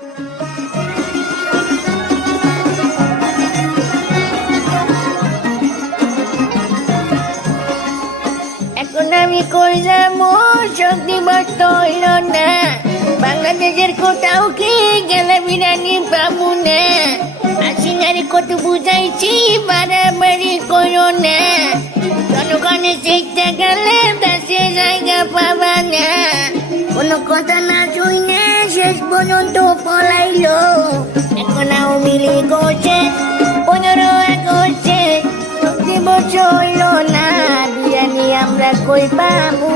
এখন আমি কই যাবো, শক্তি বস্ত হইল না। বাংলাদেশের কোথাও কি গেলে বিরিয়ানি পাবো না। আসিনারি কত বুঝাইছি, বাড়াবাড়ি করো না। জনগণের চেষ্টা গেলে দেশে জায়গা পাবা না। কোনো কথা না শুনে শেষ পর্যন্ত পলাইলো। এখন আওয়ামী লীগ করছে, 15 আগস্টে শক্তি বস্ত হইল না। বিরিয়ানি আমরা কই পাবো।